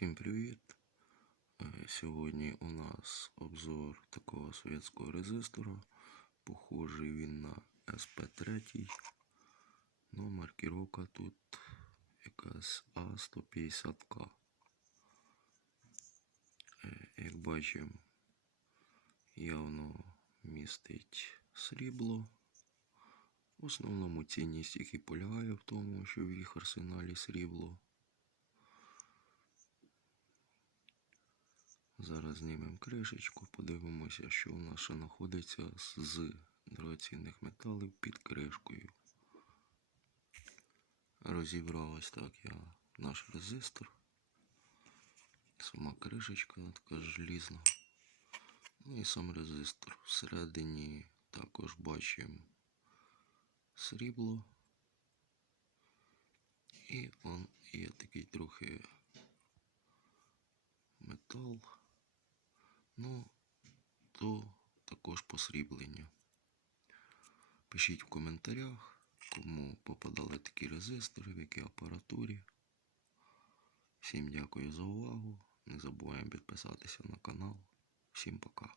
Всім привіт! Е, Сьогодні у нас обзор такого совєтського резистора. Похожий він на SP3. Ну, маркіровка тут якась А150К. Е, Як бачимо, явно містить срібло. В основному цінність і полягає в тому, що в їх арсеналі срібло. Зараз знімемо кришечку, подивимося, що у нас знаходиться з дорогоцінних металів під кришкою. Розібрав ось так я наш резистор. Сама кришечка така желізна. Ну і сам резистор. Всередині також бачимо срібло. І он є такий трохи метал. Ну, то також посріблення. Пишіть в коментарях, кому попадали такі резистори, в якій апаратурі. Всім дякую за увагу. Не забуваємо підписатися на канал. Всім пока.